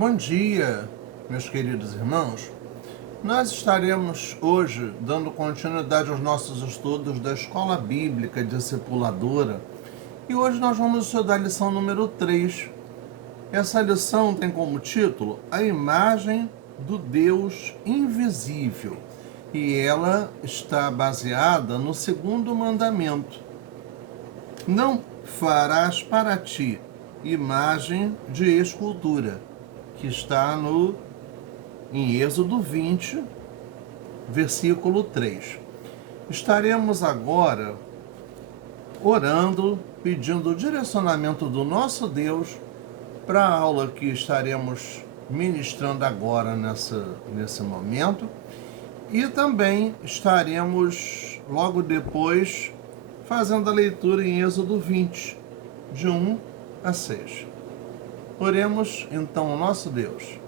Bom dia, meus queridos irmãos. Nós estaremos hoje dando continuidade aos nossos estudos da Escola Bíblica Discipuladora e hoje nós vamos estudar a lição número 3. Essa lição tem como título A Imagem do Deus Invisível e ela está baseada no segundo mandamento. Não farás para ti imagem de escultura, que está em Êxodo 20, versículo 3. Estaremos agora orando, pedindo o direcionamento do nosso Deus para a aula que estaremos ministrando agora nesse momento. E também estaremos logo depois fazendo a leitura em Êxodo 20, de 1 a 6. Oremos então ao nosso Deus.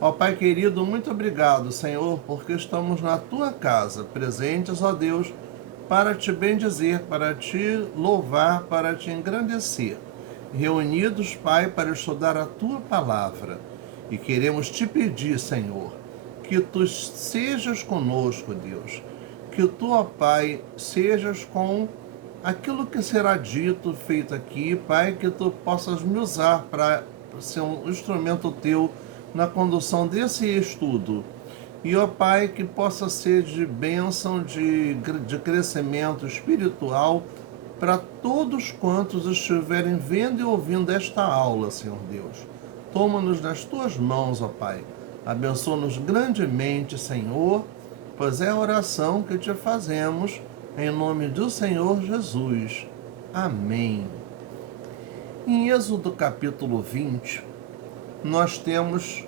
Ó Pai querido, muito obrigado, Senhor, porque estamos na Tua casa, presentes, ó Deus, para Te bendizer, para Te louvar, para Te engrandecer. Reunidos, Pai, para estudar a Tua palavra. E queremos Te pedir, Senhor, que Tu sejas conosco, Deus. Que Tu, ó Pai, sejas com aquilo que será dito, feito aqui, Pai, que Tu possas me usar para ser um instrumento Teu na condução desse estudo. E, ó Pai, que possa ser de bênção, de crescimento espiritual para todos quantos estiverem vendo e ouvindo esta aula, Senhor Deus. Toma-nos nas Tuas mãos, ó Pai. Abençoa-nos grandemente, Senhor, pois é a oração que Te fazemos em nome do Senhor Jesus. Amém. Em Êxodo capítulo 20, nós temos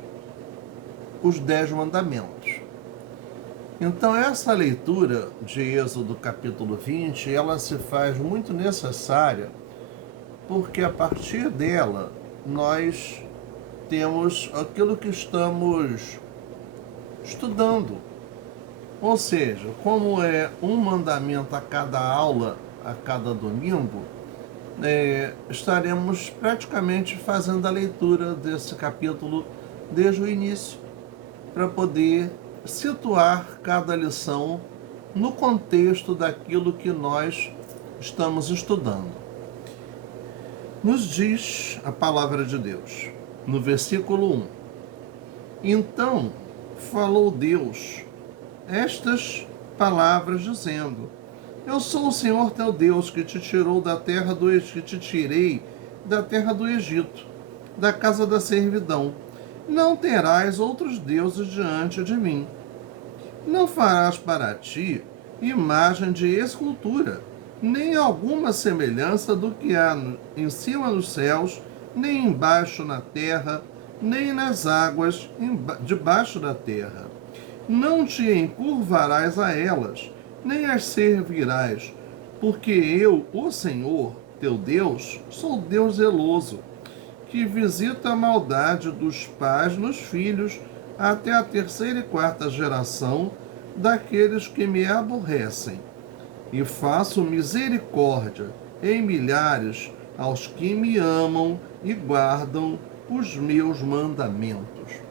os 10 mandamentos. Então essa leitura de Êxodo capítulo 20, ela se faz muito necessária, porque a partir dela nós temos aquilo que estamos estudando. Ou seja, como é um mandamento a cada aula, a cada domingo, estaremos praticamente fazendo a leitura desse capítulo desde o início, para poder situar cada lição no contexto daquilo que nós estamos estudando. Nos diz a palavra de Deus, no versículo 1. Então falou Deus estas palavras, dizendo: Eu sou o Senhor teu Deus, que te tirou da terra que te tirei da terra do Egito, da casa da servidão. Não terás outros deuses diante de mim. Não farás para ti imagem de escultura, nem alguma semelhança do que há em cima nos céus, nem embaixo na terra, nem nas águas debaixo da terra. Não te encurvarás a elas, nem as servirás, porque eu, o Senhor, teu Deus, sou Deus zeloso, que visita a maldade dos pais nos filhos até a 3ª e 4ª geração daqueles que me aborrecem, e faço misericórdia em milhares aos que me amam e guardam os meus mandamentos.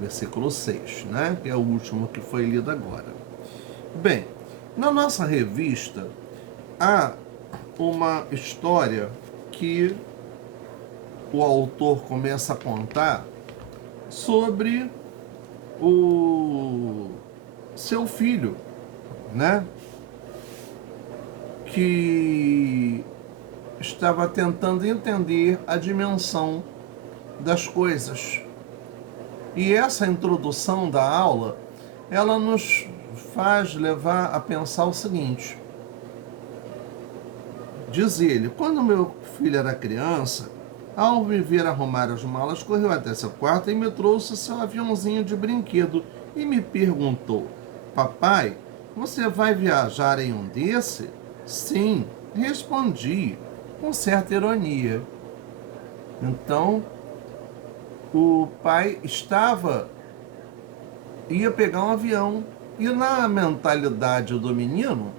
Versículo 6, né? Que é o último que foi lido agora. Bem, na nossa revista há uma história que o autor começa a contar sobre o seu filho, né? Que estava tentando entender a dimensão das coisas. E essa introdução da aula, ela nos faz levar a pensar o seguinte. Diz ele: quando meu filho era criança, ao me ver arrumar as malas, correu até seu quarto e me trouxe seu aviãozinho de brinquedo e me perguntou: Papai, você vai viajar em um desse? Sim, respondi, com certa ironia. Então, o pai ia pegar um avião, e na mentalidade do menino,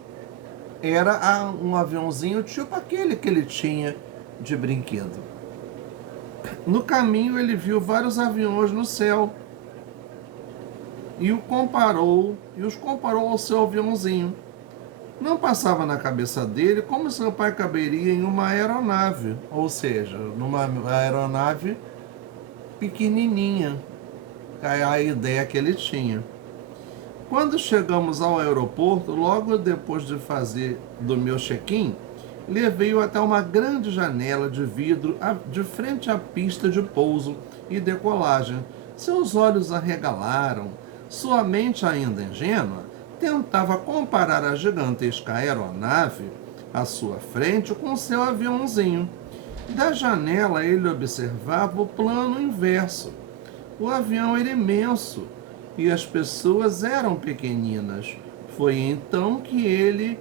era um aviãozinho tipo aquele que ele tinha de brinquedo. No caminho ele viu vários aviões no céu e os comparou ao seu aviãozinho. Não passava na cabeça dele como seu pai caberia em uma aeronave, ou seja, numa aeronave pequenininha, a ideia que ele tinha. Quando chegamos ao aeroporto, logo depois de fazer do meu check-in, levei-o até uma grande janela de vidro de frente à pista de pouso e decolagem. Seus olhos arregalaram. Sua mente, ainda ingênua, tentava comparar a gigantesca aeronave à sua frente com seu aviãozinho. Da janela ele observava o plano inverso. O avião era imenso e as pessoas eram pequeninas. Foi então que ele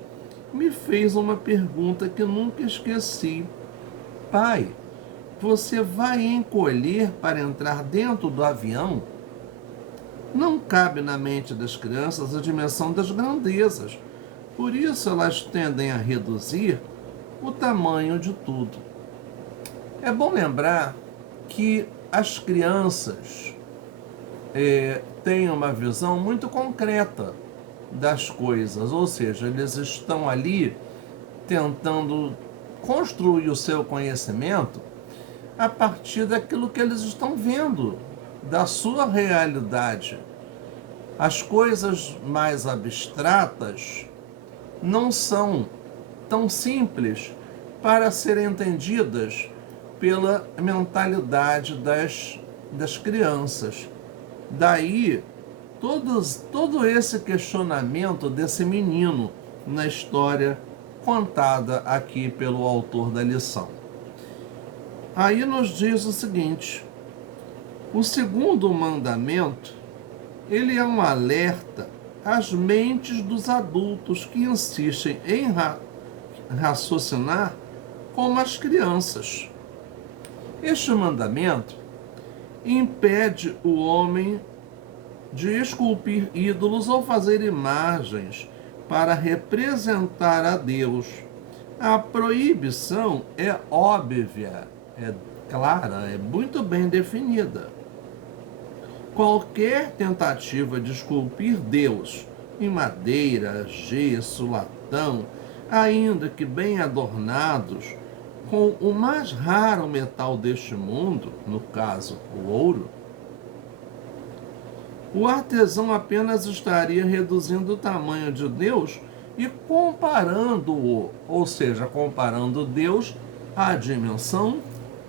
me fez uma pergunta que nunca esqueci. Pai, você vai encolher para entrar dentro do avião? Não cabe na mente das crianças a dimensão das grandezas. Por isso elas tendem a reduzir o tamanho de tudo. É bom lembrar que as crianças têm uma visão muito concreta das coisas, ou seja, eles estão ali tentando construir o seu conhecimento a partir daquilo que eles estão vendo, da sua realidade. As coisas mais abstratas não são tão simples para serem entendidas pela mentalidade das crianças. Daí todo esse questionamento desse menino na história contada aqui pelo autor da lição. Aí nos diz o seguinte: o segundo mandamento, ele é um alerta às mentes dos adultos que insistem em raciocinar como as crianças. Este mandamento impede o homem de esculpir ídolos ou fazer imagens para representar a Deus. A proibição é óbvia, é clara, é muito bem definida. Qualquer tentativa de esculpir Deus em madeira, gesso, latão, ainda que bem adornados, com o mais raro metal deste mundo, no caso, o ouro, o artesão apenas estaria reduzindo o tamanho de Deus e comparando-o, ou seja, comparando Deus à dimensão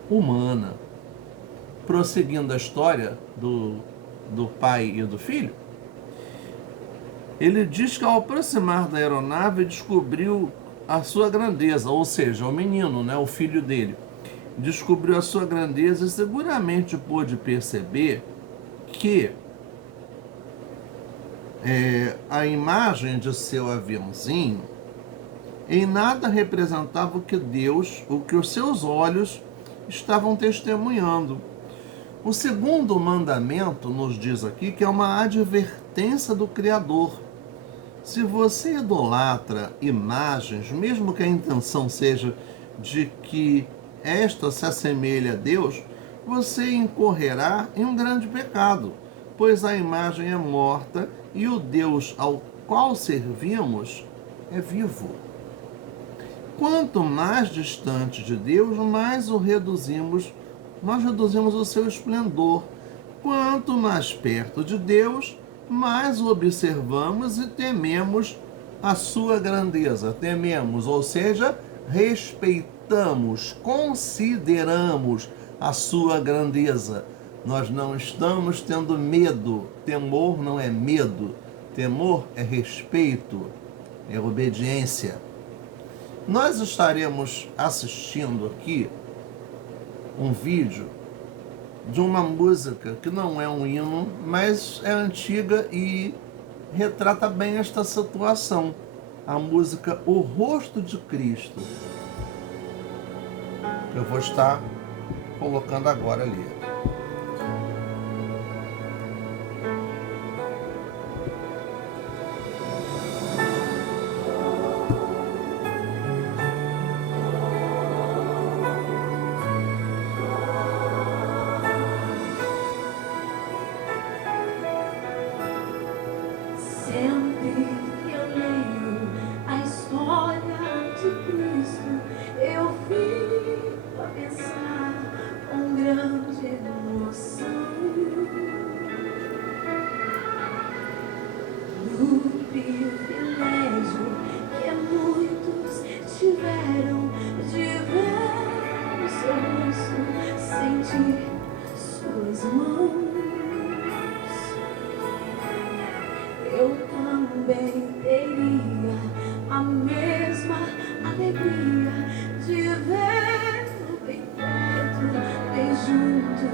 humana. Prosseguindo a história do pai e do filho, ele diz que ao aproximar da aeronave descobriu a sua grandeza, ou seja, o menino, o filho dele, descobriu a sua grandeza e seguramente pôde perceber que a imagem de seu aviãozinho em nada representava o que os seus olhos estavam testemunhando. O segundo mandamento nos diz aqui que é uma advertência do Criador. Se você idolatra imagens, mesmo que a intenção seja de que esta se assemelhe a Deus, você incorrerá em um grande pecado, pois a imagem é morta e o Deus ao qual servimos é vivo. Quanto mais distante de Deus, mais nós reduzimos o seu esplendor. Quanto mais perto de Deus, mais o observamos e tememos a sua grandeza. Tememos, ou seja, respeitamos, consideramos a sua grandeza. Nós não estamos tendo medo. Temor não é medo. Temor é respeito, é obediência. Nós estaremos assistindo aqui um vídeo de uma música que não é um hino, mas é antiga e retrata bem esta situação. A música O Rosto de Cristo. Eu vou estar colocando agora ali. de Cristo, eu fico a pensar com grande emoção no privilégio que muitos tiveram de ver o seu rosto, sentir suas mãos. Eu também teria a mesma alegria de vê-lo bem perto, bem junto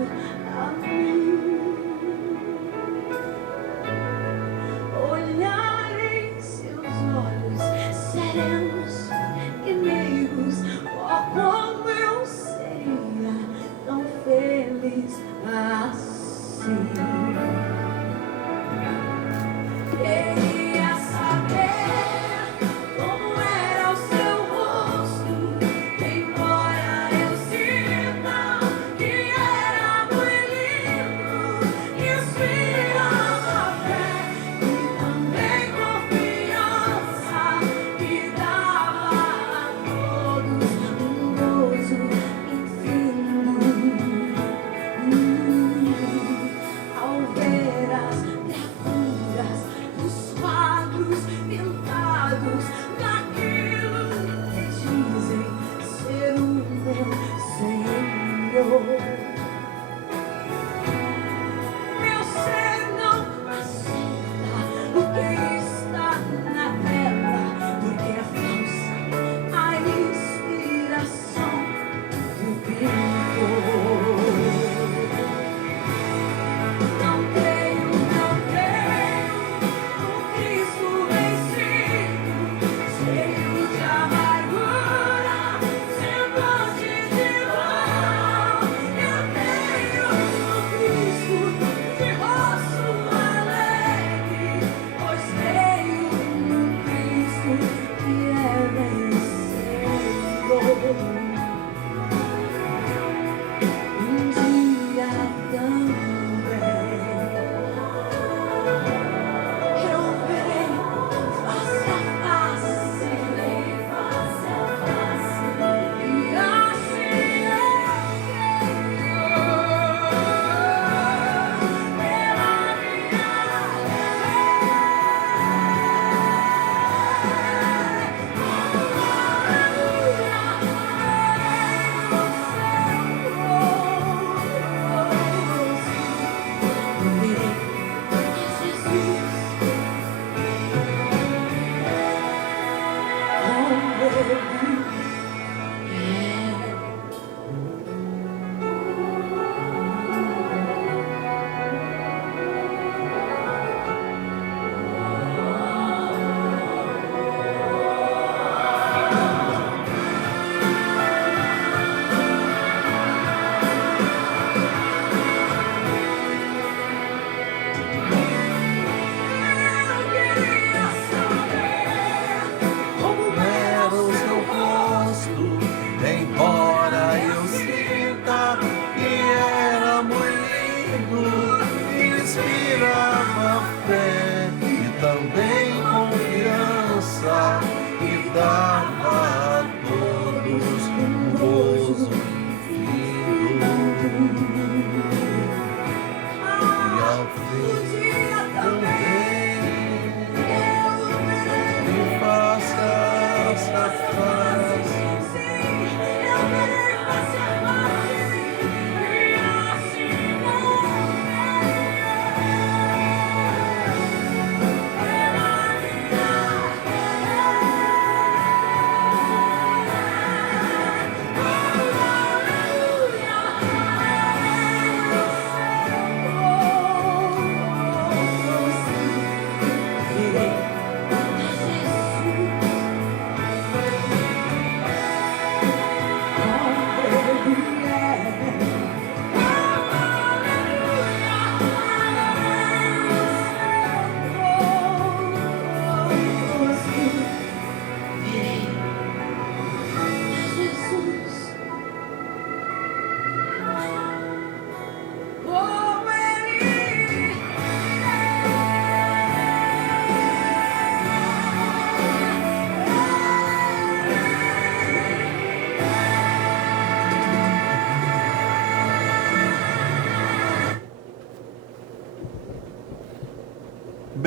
a mim. Olhar em seus olhos serenos e meigos, oh, como eu seria tão feliz assim. Queria saber como era o seu rosto, embora eu sinta que era muito lindo. Inspirava fé e também confiança, e dava a todos um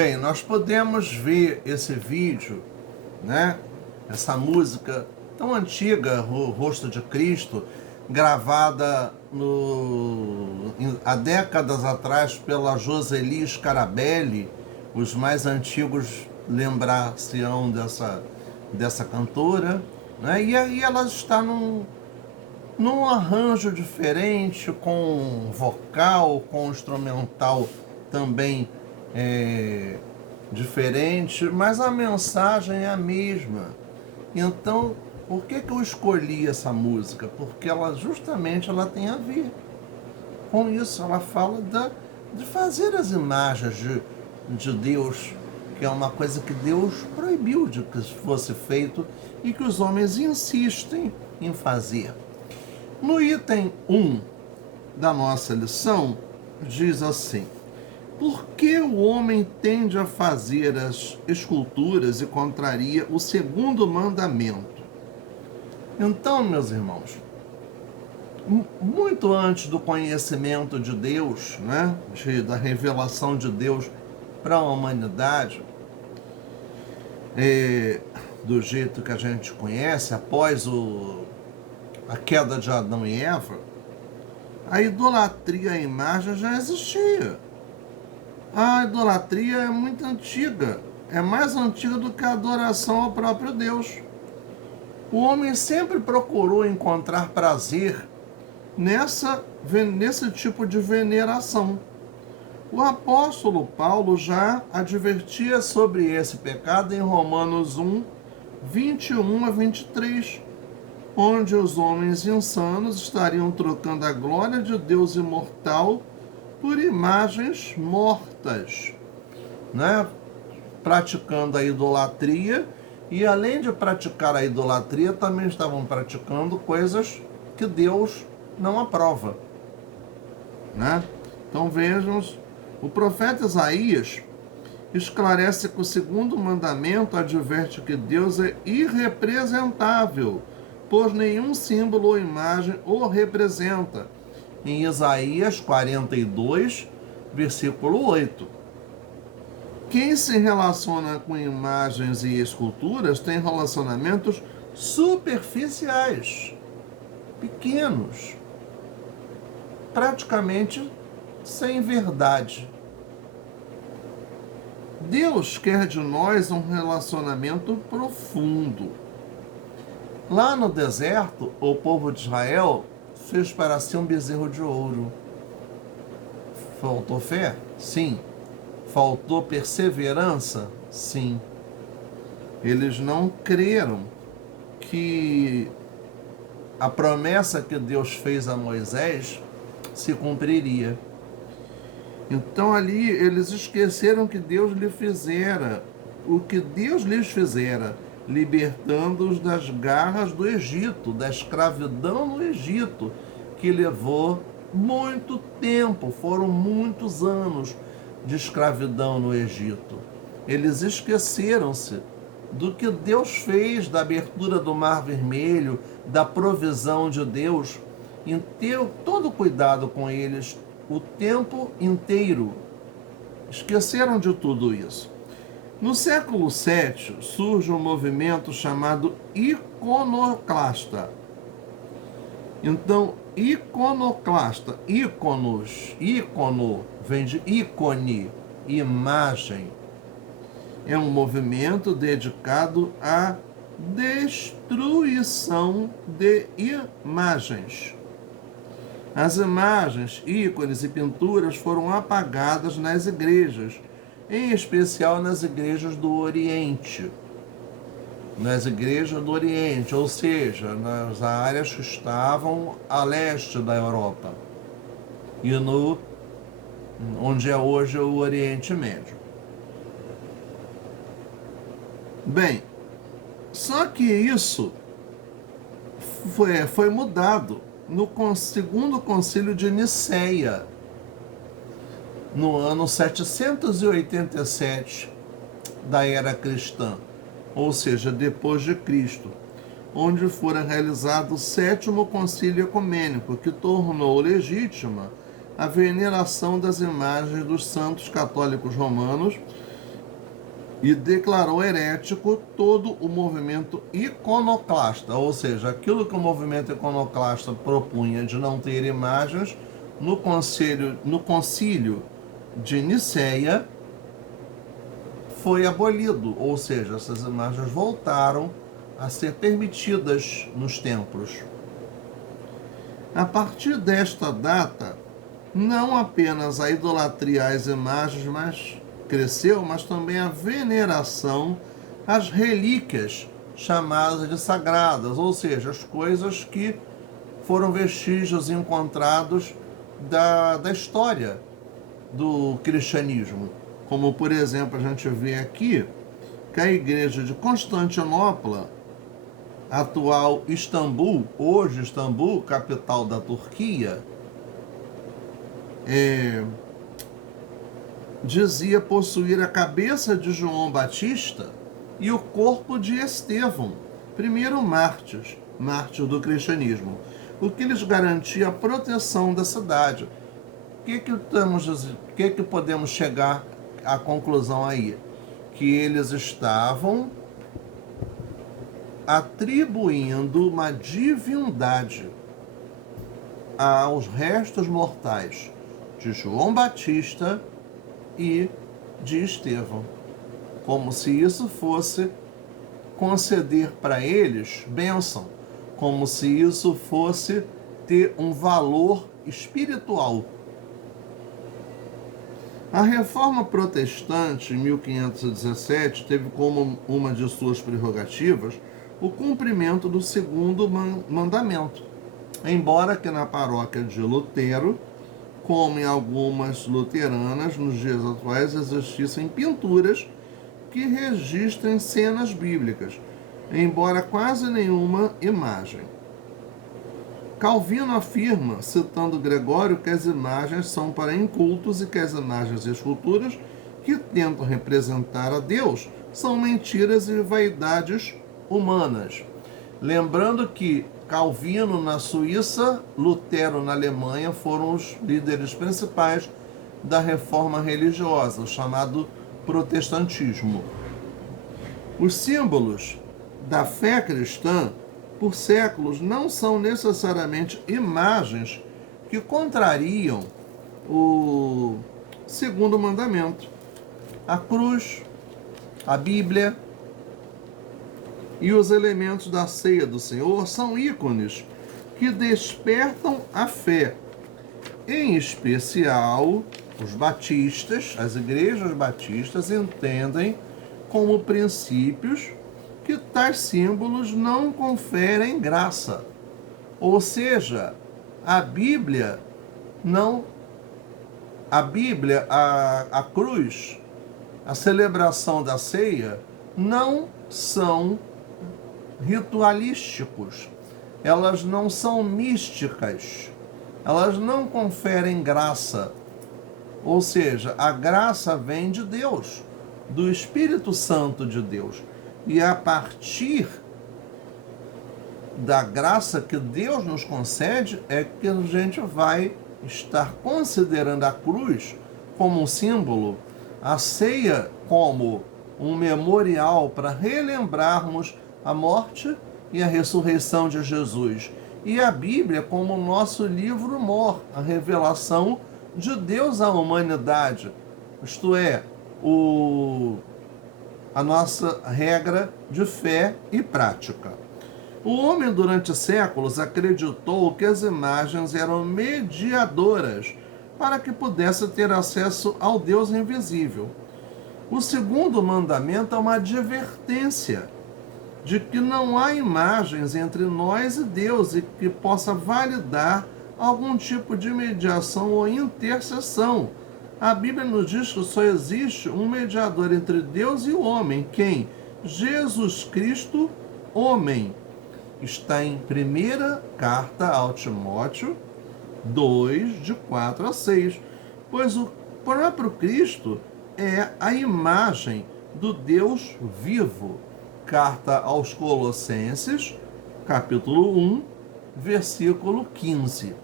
Bem, nós podemos ver esse vídeo, né? Essa música tão antiga, o Rosto de Cristo, gravada há décadas atrás pela Joseli Scarabelli. Os mais antigos lembrar-se-ão dessa cantora, né? E aí ela está num arranjo diferente, com vocal, com instrumental também diferente, mas a mensagem é a mesma. Então, por que eu escolhi essa música? Porque justamente ela tem a ver com isso. Ela fala de fazer as imagens de Deus, que é uma coisa que Deus proibiu de que fosse feito e que os homens insistem em fazer. No item 1 da nossa lição, diz assim: por que o homem tende a fazer as esculturas e contraria o segundo mandamento? Então, meus irmãos, muito antes do conhecimento de Deus, né, da revelação de Deus para a humanidade, do jeito que a gente conhece, após a queda de Adão e Eva, a idolatria à imagem já existia. A idolatria é muito antiga, é mais antiga do que a adoração ao próprio Deus. O homem sempre procurou encontrar prazer nesse tipo de veneração. O apóstolo Paulo já advertia sobre esse pecado em Romanos 1, 21 a 23, onde os homens insanos estariam trocando a glória de Deus imortal por imagens mortas, né? Praticando a idolatria, e além de praticar a idolatria, também estavam praticando coisas que Deus não aprova, né? Então vejamos, o profeta Isaías esclarece que o segundo mandamento adverte que Deus é irrepresentável, pois nenhum símbolo ou imagem o representa. Em Isaías 42, versículo 8. Quem se relaciona com imagens e esculturas tem relacionamentos superficiais, pequenos, praticamente sem verdade. Deus quer de nós um relacionamento profundo. Lá no deserto, o povo de Israel fez para si um bezerro de ouro. Faltou fé? Sim. Faltou perseverança? Sim. Eles não creram que a promessa que Deus fez a Moisés se cumpriria. Então ali eles esqueceram que Deus lhe fizera, o que Deus lhes fizera, libertando-os das garras do Egito, da escravidão no Egito, que levou muito tempo, foram muitos anos de escravidão no Egito. Eles esqueceram-se do que Deus fez, da abertura do Mar Vermelho, da provisão de Deus, em ter todo cuidado com eles o tempo inteiro. Esqueceram de tudo isso. No século VII surge um movimento chamado iconoclasta. Então, iconoclasta, ícono vem de ícone, imagem. É um movimento dedicado à destruição de imagens. As imagens, ícones e pinturas foram apagadas nas igrejas, em especial nas igrejas do Oriente. Nas igrejas do Oriente, ou seja, nas áreas que estavam a leste da Europa e onde é hoje o Oriente Médio. Bem, só que isso foi mudado no segundo concílio de Niceia, no ano 787 da era cristã, ou seja, depois de Cristo, onde fora realizado o sétimo concílio ecumênico, que tornou legítima a veneração das imagens dos santos católicos romanos e declarou herético todo o movimento iconoclasta, ou seja, aquilo que o movimento iconoclasta propunha de não ter imagens, no concílio de Nicéia foi abolido, ou seja, essas imagens voltaram a ser permitidas nos templos. A partir desta data, não apenas a idolatria às imagens cresceu, mas também a veneração às relíquias chamadas de sagradas, ou seja, as coisas que foram vestígios encontrados da história do cristianismo. Como, por exemplo, a gente vê aqui que a igreja de Constantinopla, atual Istambul, hoje Istambul, capital da Turquia, dizia possuir a cabeça de João Batista e o corpo de Estevão, primeiro mártir do cristianismo, o que lhes garantia a proteção da cidade. O que podemos chegar à conclusão aí? Que eles estavam atribuindo uma divindade aos restos mortais de João Batista e de Estevão, como se isso fosse conceder para eles bênção, como se isso fosse ter um valor espiritual. A Reforma Protestante, em 1517, teve como uma de suas prerrogativas o cumprimento do segundo mandamento, embora que na paróquia de Lutero, como em algumas luteranas, nos dias atuais existissem pinturas que registrem cenas bíblicas, embora quase nenhuma imagem. Calvino afirma, citando Gregório, que as imagens são para incultos e que as imagens e esculturas que tentam representar a Deus são mentiras e vaidades humanas. Lembrando que Calvino na Suíça, Lutero na Alemanha foram os líderes principais da reforma religiosa, o chamado protestantismo. Os símbolos da fé cristã, por séculos, não são necessariamente imagens que contrariam o segundo mandamento. A cruz, a Bíblia e os elementos da ceia do Senhor são ícones que despertam a fé. Em especial, os batistas, as igrejas batistas entendem como princípios que tais símbolos não conferem graça. Ou seja, a cruz, a celebração da ceia não são ritualísticos, elas não são místicas, elas não conferem graça. Ou seja, a graça vem de Deus, do Espírito Santo de Deus. E a partir da graça que Deus nos concede é que a gente vai estar considerando a cruz como um símbolo, a ceia como um memorial para relembrarmos a morte e a ressurreição de Jesus, e a Bíblia como o nosso livro mor, a revelação de Deus à humanidade, isto é, a nossa regra de fé e prática. O homem, durante séculos, acreditou que as imagens eram mediadoras para que pudesse ter acesso ao Deus invisível. O segundo mandamento é uma advertência de que não há imagens entre nós e Deus e que possa validar algum tipo de mediação ou intercessão. A Bíblia nos diz que só existe um mediador entre Deus e o homem. Quem? Jesus Cristo, homem. Está em 1ª carta ao Timóteo 2, de 4 a 6. Pois o próprio Cristo é a imagem do Deus vivo. Carta aos Colossenses, capítulo 1, versículo 15.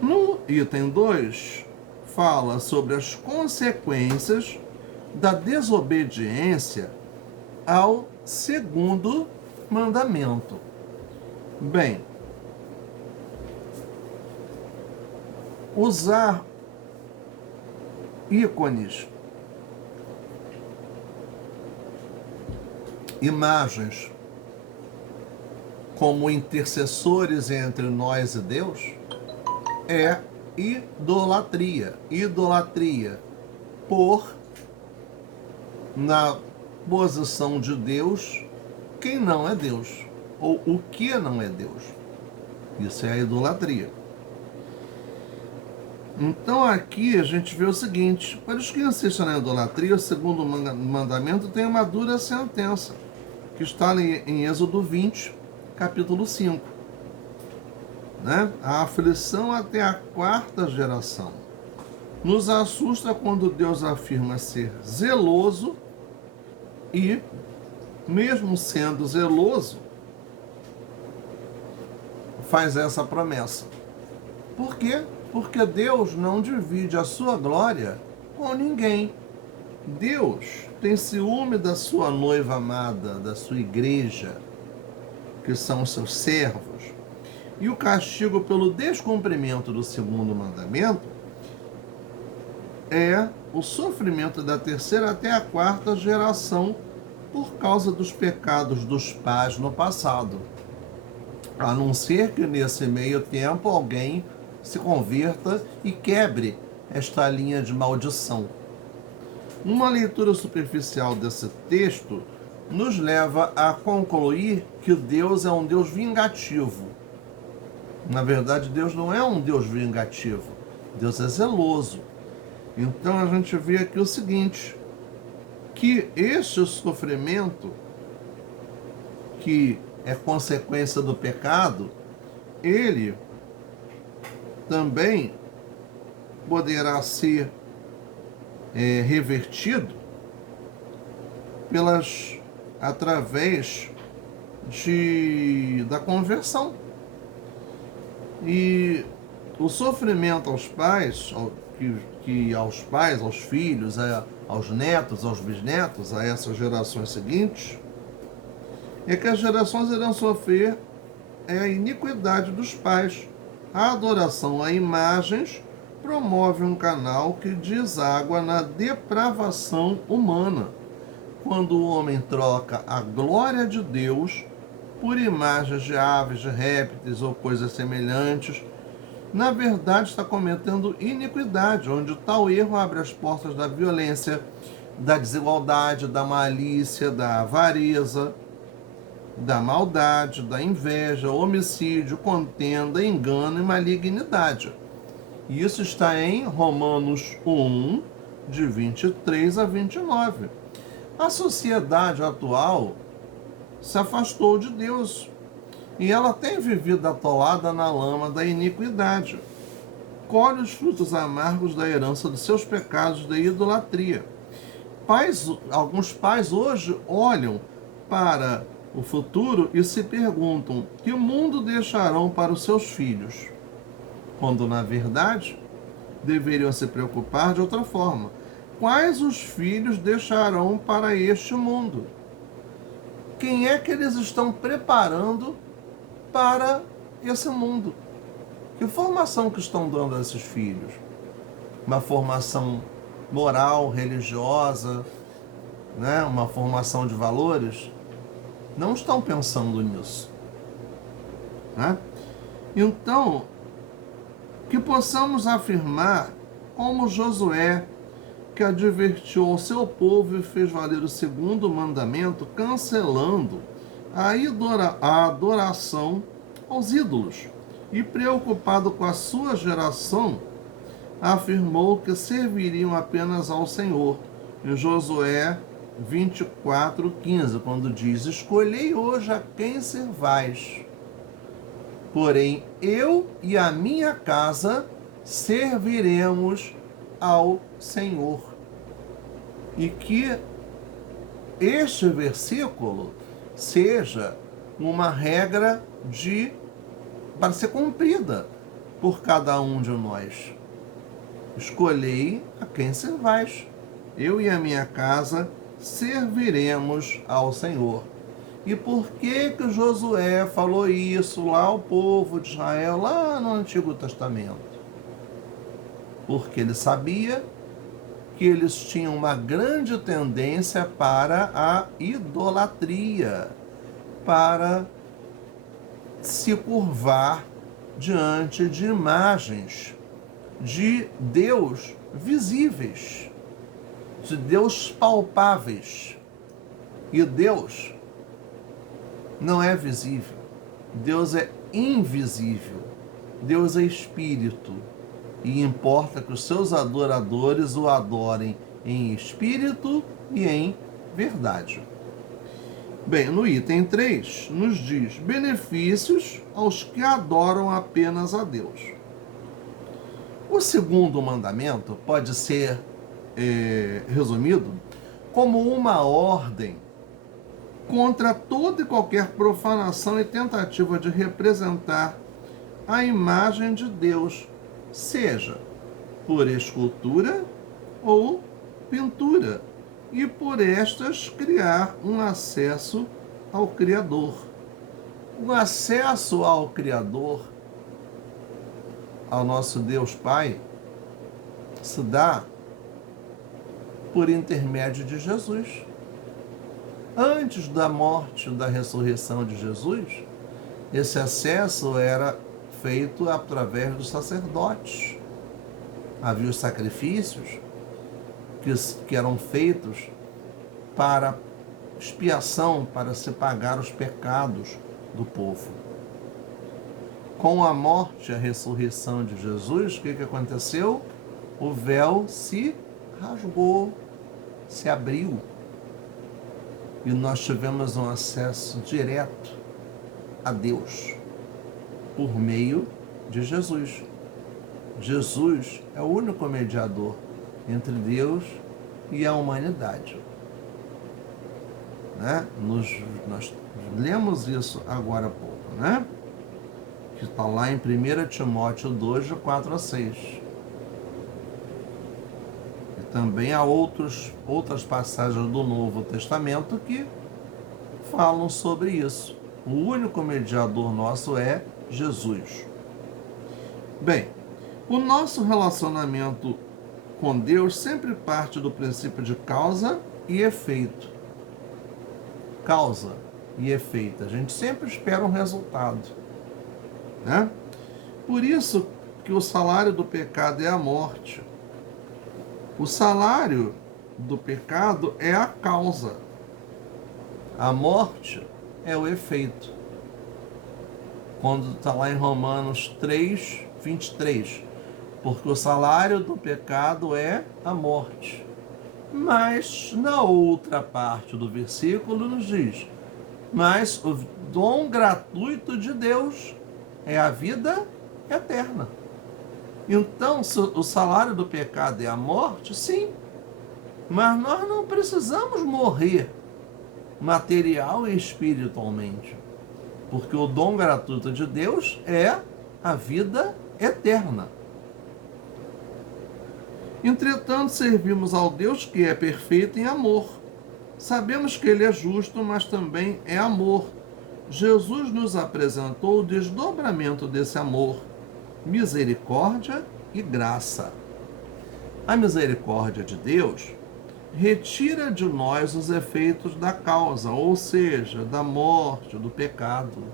No item 2, fala sobre as consequências da desobediência ao segundo mandamento. Bem, usar ícones, imagens, como intercessores entre nós e Deus, é idolatria. Idolatria por, na posição de Deus, quem não é Deus, ou o que não é Deus. Isso é a idolatria. Então aqui a gente vê o seguinte: para os que insistem na idolatria, o segundo mandamento tem uma dura sentença, que está em Êxodo 20, capítulo 5. Né? A aflição até a quarta geração. Nos assusta quando Deus afirma ser zeloso e, mesmo sendo zeloso, faz essa promessa. Por quê? Porque Deus não divide a sua glória com ninguém. Deus tem ciúme da sua noiva amada, da sua igreja, que são os seus servos. E o castigo pelo descumprimento do segundo mandamento é o sofrimento da terceira até a quarta geração por causa dos pecados dos pais no passado. A não ser que nesse meio tempo alguém se converta e quebre esta linha de maldição. Uma leitura superficial desse texto nos leva a concluir que Deus é um Deus vingativo. Na verdade, Deus não é um Deus vingativo. Deus é zeloso. Então a gente vê aqui o seguinte, que este sofrimento, que é consequência do pecado, ele também poderá ser revertido através da conversão. E o sofrimento aos pais, aos pais, aos filhos, aos netos, aos bisnetos, a essas gerações seguintes, é que as gerações irão sofrer a iniquidade dos pais. A adoração a imagens promove um canal que deságua na depravação humana, quando o homem troca a glória de Deus por imagens de aves, de répteis ou coisas semelhantes. Na verdade, está cometendo iniquidade, onde tal erro abre as portas da violência, da desigualdade, da malícia, da avareza, da maldade, da inveja, homicídio, contenda, engano e malignidade. E isso está em Romanos 1, de 23 a 29. A sociedade atual se afastou de Deus e ela tem vivido atolada na lama da iniquidade. Colhe os frutos amargos da herança dos seus pecados de idolatria. Alguns pais hoje olham para o futuro e se perguntam que mundo deixarão para os seus filhos, quando na verdade deveriam se preocupar de outra forma. Quais os filhos deixarão para este mundo? Quem é que eles estão preparando para esse mundo? Que formação que estão dando a esses filhos? Uma formação moral, religiosa, né? Uma formação de valores? Não estão pensando nisso, né? Então, que possamos afirmar, como Josué, que advertiu ao seu povo e fez valer o segundo mandamento, cancelando a adoração aos ídolos, e preocupado com a sua geração, afirmou que serviriam apenas ao Senhor. Em Josué 24:15, quando diz: escolhei hoje a quem servais, porém eu e a minha casa serviremos ao Senhor. E que este versículo seja uma regra para ser cumprida por cada um de nós. Escolhei a quem servais. eu e a minha casa serviremos ao Senhor. E por que Josué falou isso lá ao povo de Israel, lá no Antigo Testamento? Porque ele sabia que eles tinham uma grande tendência para a idolatria, para se curvar diante de imagens de Deus visíveis, de Deus palpáveis. E Deus não é visível, Deus é invisível, Deus é espírito. E importa que os seus adoradores o adorem em espírito e em verdade. Bem, no item 3, nos diz benefícios aos que adoram apenas a Deus. O segundo mandamento pode ser resumido como uma ordem contra toda e qualquer profanação e tentativa de representar a imagem de Deus, seja por escultura ou pintura, e por estas criar um acesso ao Criador. O acesso ao Criador, ao nosso Deus Pai, se dá por intermédio de Jesus. Antes da morte e da ressurreição de Jesus, esse acesso era feito através dos sacerdotes. Havia os sacrifícios que eram feitos para expiação, para se pagar os pecados do povo. Com a morte e a ressurreição de Jesus, o que aconteceu? O véu se rasgou, se abriu. E nós tivemos um acesso direto a Deus por meio de Jesus. Jesus é o único mediador entre Deus e a humanidade. Né? Nós lemos isso agora há pouco, né? Que está lá em 1 Timóteo 2, de 4 a 6. E também há outras passagens do Novo Testamento que falam sobre isso. O único mediador nosso é Jesus. Bem, o nosso relacionamento com Deus sempre parte do princípio de causa e efeito. Causa e efeito. A gente sempre espera um resultado, né? Por isso que o salário do pecado é a morte. O salário do pecado é a causa. A morte é o efeito. Quando está lá em Romanos 3, 23. Porque o salário do pecado é a morte. Mas na outra parte do versículo nos diz: mas o dom gratuito de Deus é a vida eterna. Então, se o salário do pecado é a morte, sim. Mas nós não precisamos morrer material e espiritualmente. Porque o dom gratuito de Deus é a vida eterna. Entretanto, servimos ao Deus que é perfeito em amor. Sabemos que Ele é justo, mas também é amor. Jesus nos apresentou o desdobramento desse amor, misericórdia e graça. A misericórdia de Deus retira de nós os efeitos da causa, ou seja, da morte, do pecado.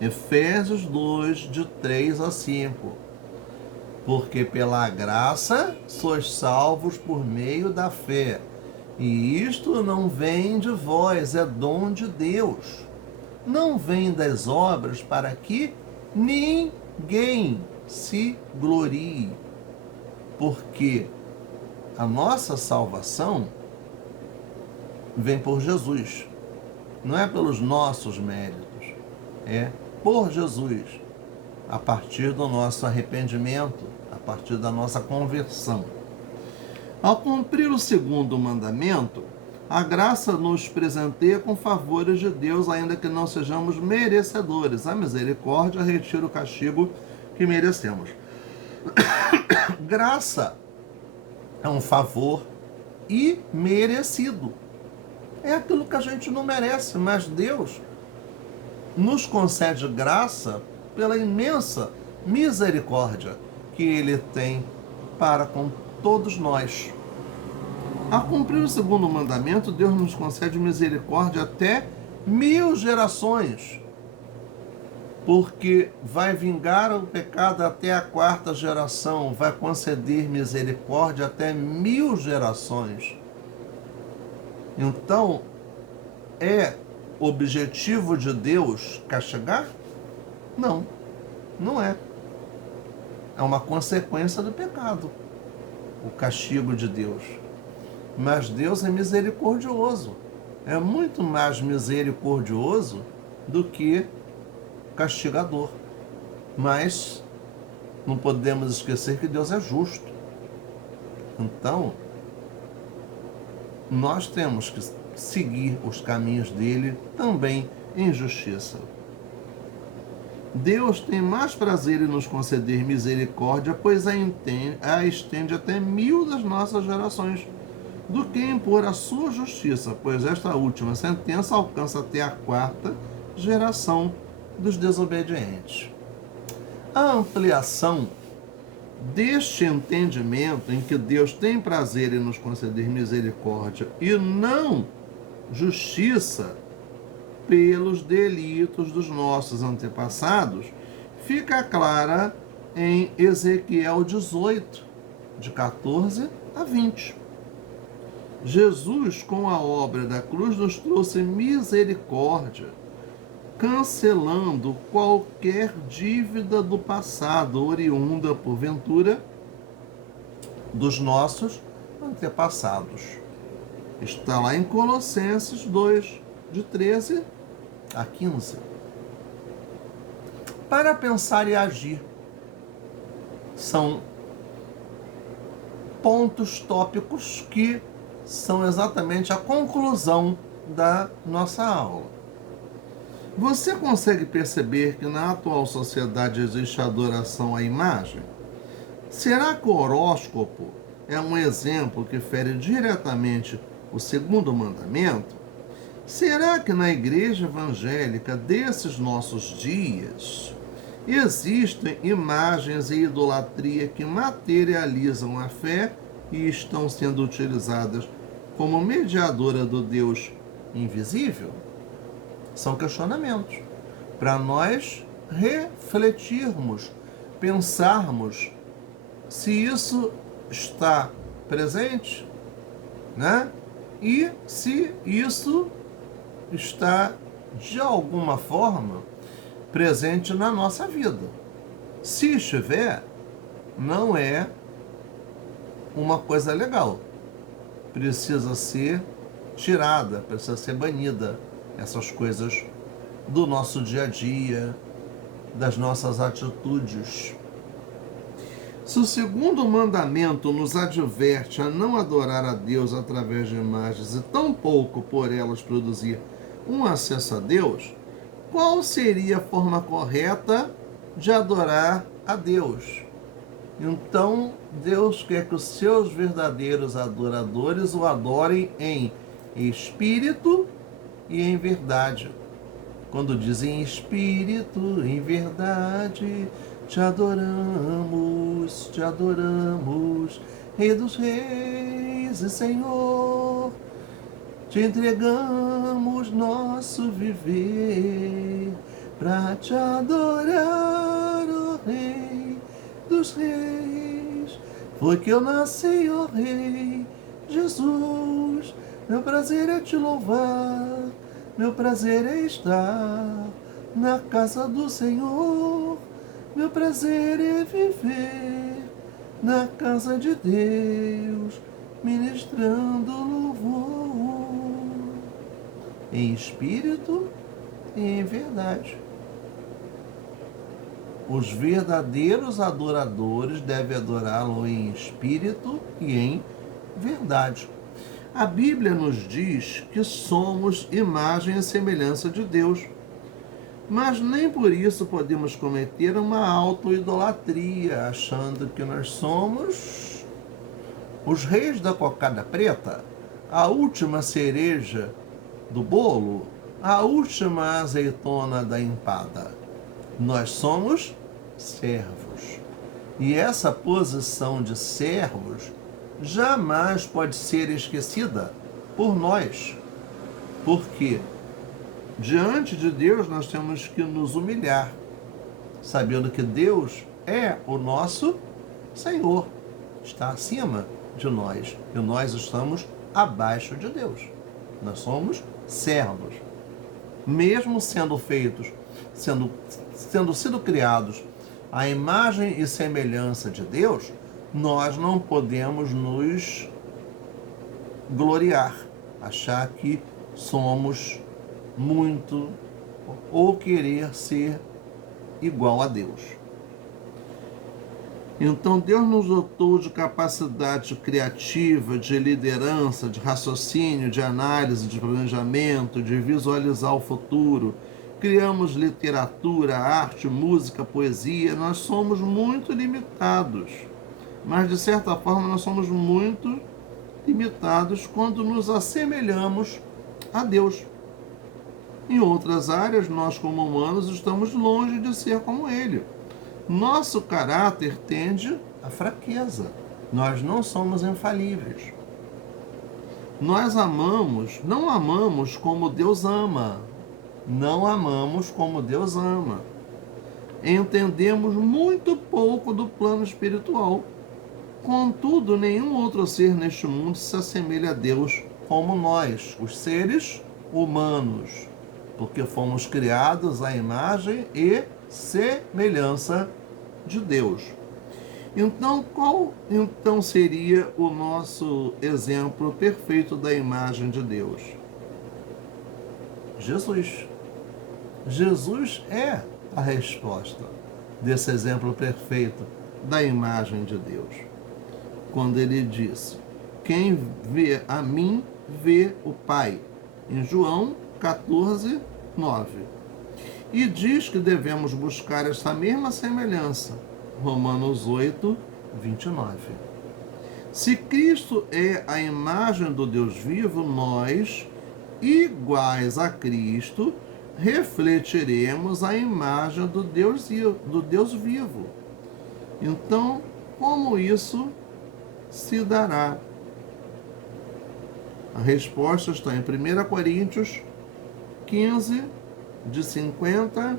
Efésios 2, de 3 a 5. Porque pela graça sois salvos por meio da fé. E isto não vem de vós, é dom de Deus. Não vem das obras para que ninguém se glorie. Porque a nossa salvação vem por Jesus. Não é pelos nossos méritos, é por Jesus. A partir do nosso arrependimento, a partir da nossa conversão. Ao cumprir o segundo mandamento, a graça nos presenteia com favores de Deus, ainda que não sejamos merecedores. A misericórdia retira o castigo que merecemos. Graça é um favor imerecido. É aquilo que a gente não merece, mas Deus nos concede graça pela imensa misericórdia que Ele tem para com todos nós. A cumprir o segundo mandamento, Deus nos concede misericórdia até 1000 gerações, porque vai vingar o pecado até a 4ª geração, vai conceder misericórdia até 1000 gerações. Então, é objetivo de Deus castigar? Não, não é. É uma consequência do pecado, o castigo de Deus. Mas Deus é misericordioso. É muito mais misericordioso do que castigador. Mas não podemos esquecer que Deus é justo. Então, nós temos que seguir os caminhos dele também em justiça. Deus tem mais prazer em nos conceder misericórdia, pois a estende até 1000 das nossas gerações, do que impor a sua justiça, pois esta última sentença alcança até a 4ª geração dos desobedientes. A ampliação deste entendimento em que Deus tem prazer em nos conceder misericórdia e não justiça pelos delitos dos nossos antepassados, fica clara em Ezequiel 18, de 14 a 20. Jesus, com a obra da cruz, nos trouxe misericórdia, cancelando qualquer dívida do passado, oriunda, porventura, dos nossos antepassados. Está lá em Colossenses 2, de 13 a 15. Para pensar e agir são pontos tópicos que são exatamente a conclusão da nossa aula. Você consegue perceber que na atual sociedade existe adoração à imagem? Será que o horóscopo é um exemplo que fere diretamente o segundo mandamento? Será que na igreja evangélica desses nossos dias existem imagens e idolatria que materializam a fé e estão sendo utilizadas como mediadora do Deus invisível? São questionamentos para nós refletirmos, pensarmos se isso está presente, né? E se isso está de alguma forma presente na nossa vida. Se estiver, não é uma coisa legal. Precisa ser tirada, precisa ser banida essas coisas do nosso dia a dia, das nossas atitudes. Se o segundo mandamento nos adverte a não adorar a Deus através de imagens e tampouco por elas produzir um acesso a Deus, qual seria a forma correta de adorar a Deus? Então, Deus quer que os seus verdadeiros adoradores o adorem em espírito e em verdade. Quando dizem espírito, em verdade, te adoramos, Rei dos Reis e Senhor. Te entregamos nosso viver para te adorar, ó Rei dos Reis. Foi que eu nasci, ó Rei Jesus. Meu prazer é te louvar, meu prazer é estar na casa do Senhor. Meu prazer é viver na casa de Deus, ministrando louvor em espírito e em verdade. Os verdadeiros adoradores devem adorá-lo em espírito e em verdade. A Bíblia nos diz que somos imagem e semelhança de Deus, mas nem por isso podemos cometer uma auto-idolatria, achando que nós somos os reis da cocada preta, a última cereja do bolo, a última azeitona da empada. Nós somos servos. E essa posição de servos jamais pode ser esquecida por nós. Porque diante de Deus nós temos que nos humilhar, sabendo que Deus é o nosso Senhor, está acima de nós e nós estamos abaixo de Deus. Nós somos servos. Mesmo sendo feitos, tendo sido criados à imagem e semelhança de Deus, nós não podemos nos gloriar, achar que somos muito ou querer ser igual a Deus. Então Deus nos dotou de capacidade criativa, de liderança, de raciocínio, de análise, de planejamento, de visualizar o futuro. Criamos literatura, arte, música, poesia. Nós somos muito limitados, mas de certa forma nós somos muito limitados quando nos assemelhamos a Deus. Em outras áreas, nós como humanos estamos longe de ser como Ele. Nosso caráter tende à fraqueza. Nós não somos infalíveis. Nós não amamos como Deus ama. Não amamos como Deus ama. Entendemos muito pouco do plano espiritual. Contudo, nenhum outro ser neste mundo se assemelha a Deus como nós, os seres humanos, porque fomos criados à imagem e semelhança de Deus. Então, qual seria o nosso exemplo perfeito da imagem de Deus? Jesus. Jesus é a resposta desse exemplo perfeito da imagem de Deus. Quando ele disse: quem vê a mim, vê o Pai. Em João 14, 9. E diz que devemos buscar essa mesma semelhança. Romanos 8, 29. Se Cristo é a imagem do Deus vivo, nós, iguais a Cristo, refletiremos a imagem do Deus vivo. Então, como isso se dará? A resposta está em 1 Coríntios 15, de 50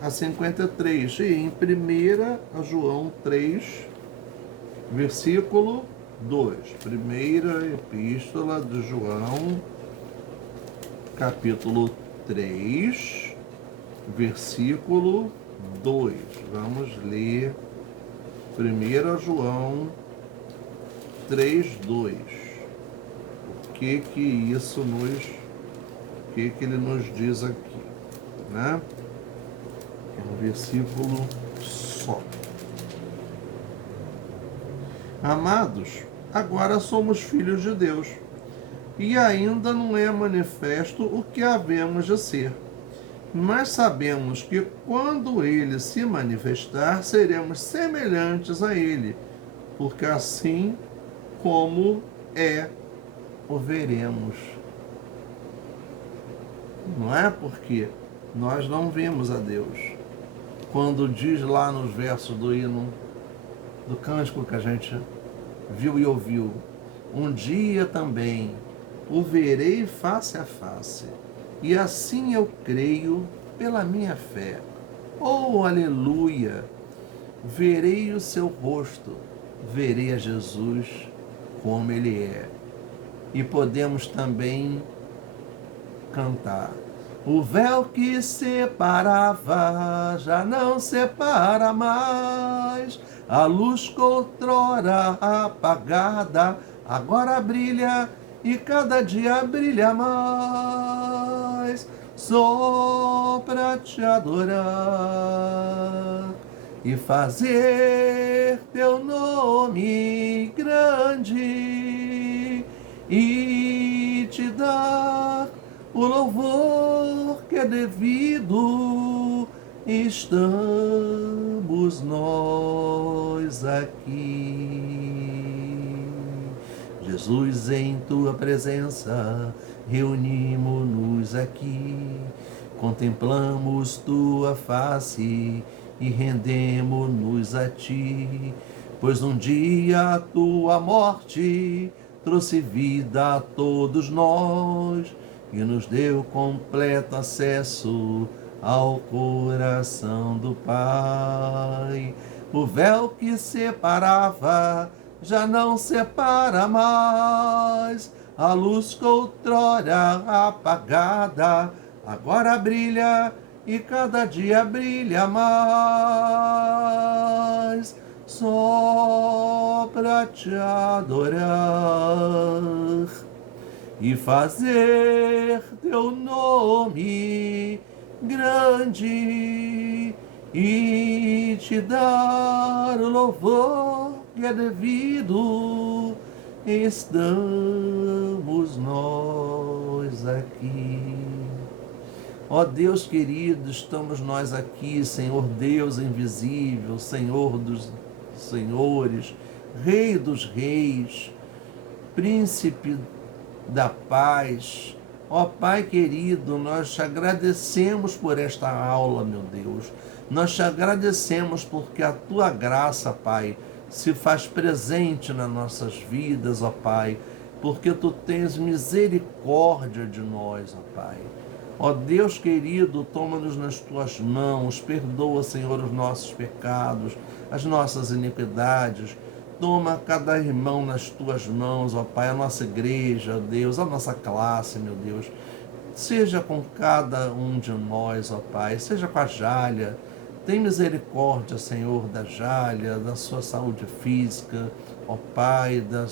a 53, e em 1 João 3, versículo 2. Primeira Epístola de João, capítulo 3, versículo 2. Vamos ler 1 João 3, 2. O que ele nos diz aqui, né? É um versículo só. Amados, agora somos filhos de Deus, e ainda não é manifesto o que havemos de ser. Mas sabemos que quando ele se manifestar, seremos semelhantes a ele, porque assim como é, o veremos. Não é porque nós não vemos a Deus. Quando diz lá nos versos do hino, do cântico que a gente viu e ouviu, um dia também o verei face a face, e assim eu creio pela minha fé. Oh, aleluia! Verei o seu rosto, verei a Jesus como ele é. E podemos também cantar: o véu que separava já não separa mais, a luz que outrora apagada agora brilha e cada dia brilha mais. Só para te adorar e fazer teu nome grande e te dar o louvor que é devido, estamos nós aqui. Jesus, em tua presença, reunimos-nos aqui, contemplamos tua face e rendemos-nos a ti, pois um dia a tua morte trouxe vida a todos nós e nos deu completo acesso ao coração do Pai. O véu que separava já não separa mais. A luz que outrora apagada agora brilha e cada dia brilha mais. Só pra te adorar e fazer teu nome grande e te dar o louvor que é devido, estamos nós aqui. Ó Deus querido, estamos nós aqui, Senhor Deus invisível, Senhor dos senhores, Rei dos reis, Príncipe da paz. Ó Pai querido, nós te agradecemos por esta aula, meu Deus. Nós te agradecemos porque a tua graça, Pai, se faz presente nas nossas vidas, ó Pai, porque tu tens misericórdia de nós, ó Pai. Ó Deus querido, toma-nos nas tuas mãos, perdoa, Senhor, os nossos pecados, as nossas iniquidades. Toma cada irmão nas tuas mãos, ó Pai, a nossa igreja, ó Deus, a nossa classe, meu Deus. Seja com cada um de nós, ó Pai, seja com a Jália. Tem misericórdia, Senhor, da Jália, da sua saúde física, ó Pai, do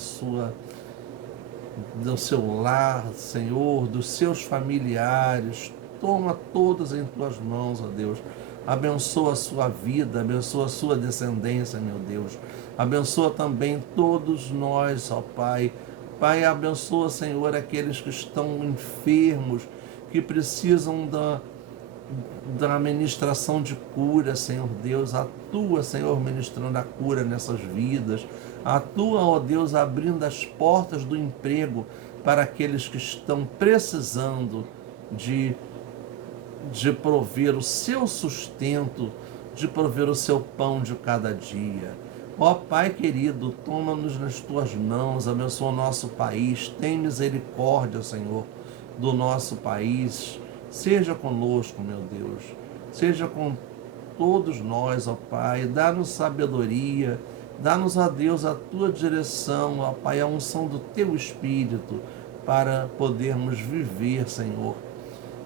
seu lar, Senhor, dos seus familiares. Toma todos em tuas mãos, ó Deus. Abençoa a sua vida, abençoa a sua descendência, meu Deus. Abençoa também todos nós, ó Pai. Pai, abençoa, Senhor, aqueles que estão enfermos, que precisam da ministração de cura, Senhor Deus. Atua, Senhor, ministrando a cura nessas vidas. Atua, ó Deus, abrindo as portas do emprego para aqueles que estão precisando de prover o seu sustento, de prover o seu pão de cada dia. Ó Pai querido, toma-nos nas tuas mãos, abençoa o nosso país, tem misericórdia, Senhor, do nosso país. Seja conosco, meu Deus, seja com todos nós, ó Pai, dá-nos sabedoria, dá-nos, ó Deus, a tua direção, ó Pai, a unção do teu Espírito, para podermos viver, Senhor,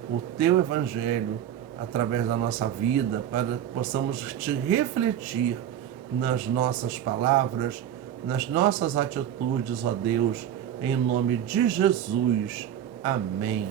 o teu Evangelho através da nossa vida, para que possamos te refletir nas nossas palavras, nas nossas atitudes, ó Deus, em nome de Jesus. Amém.